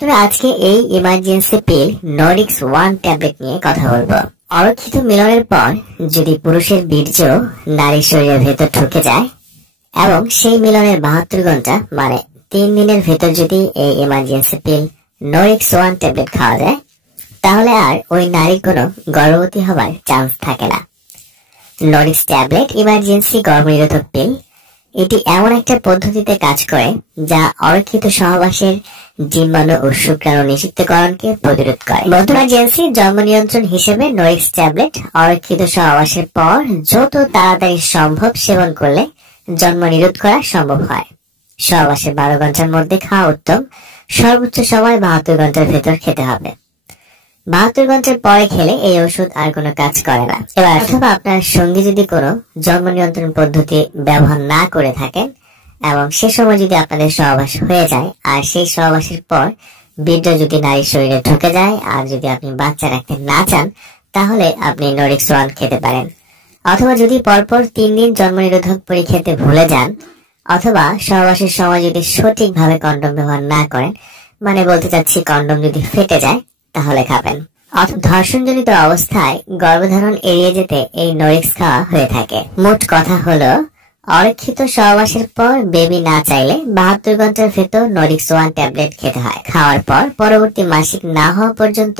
তবে আজকে এই ইমার্জেন্সি পিল নরিক্স 1 ট্যাবলেট নিয়ে কথা বলবো। অরক্ষিত মিলনের পর যদি পুরুষের বীর্য নারীর শরীরের ভেতর ঢুকে যায় এবং সেই মিলনের 72 ঘন্টা মানে 3 দিনের ভেতর যদি এই ইমার্জেন্সি পিল নরিক্স 1 ট্যাবলেট খাওয়া যায়, তাহলে আর ওই নারীর কোনো গর্ভবতী হবার চান্স থাকে না। নরিক্স ট্যাবলেট ইমার্জেন্সি গর্ভনিরোধক পিল। এটি এমন একটা পদ্ধতিতে কাজ করে যা অরক্ষিত সহবাসের ডিম্বাণু ও শুক্রাণু নিষিদ্ধকরণকে প্রতিরোধ করে। ইমার্জেন্সি জন্ম নিয়ন্ত্রণ হিসেবে নরিক্স ট্যাবলেট অরক্ষিত সহবাসের পর যত তাড়াতাড়ি সম্ভব সেবন করলে জন্ম নিরোধ করা সম্ভব হয়। সহবাসের 12 ঘন্টার মধ্যে খাওয়া উত্তম। সর্বোচ্চ সময় 72 ঘন্টার ভেতর খেতে হবে। 72 ঘন্টার পরে খেলে এই ওষুধ আর কোনো কাজ করে না। এবার অথবা আপনার সঙ্গী যদি কোনো জন্ম নিয়ন্ত্রণ পদ্ধতি ব্যবহার না করে থাকেন এবং সে সময় যদি আপনাদের সহবাস হয়ে যায় আর সেই সহবাসের পর বীর্য যদি নারীর শরীরে ঢুকে যায় আর যদি আপনি বাচ্চা রাখতে না চান, তাহলে আপনি নরিক্স 1 খেতে পারেন। অথবা যদি পরপর 3 দিন জন্ম নিরোধক পরী খেতে ভুলে যান অথবা সহবাসের সময় যদি সঠিকভাবে কন্ডম ব্যবহার না করেন, মানে বলতে চাচ্ছি কন্ডম যদি ফেটে যায়, তাহলে খাবেন। অথবা ধর্ষণজনিত অবস্থায় গর্ভধারণ এড়িয়ে যেতে এই নরিক্স খাওয়া হয়ে থাকে। মোট কথা হলো, অরক্ষিত সহবাসের পর বেবি না চাইলে 72 ঘন্টার ভেতর নরিক্স 1 ট্যাবলেট খেতে হয়। খাওয়ার পর পরবর্তী মাসিক না হওয়া পর্যন্ত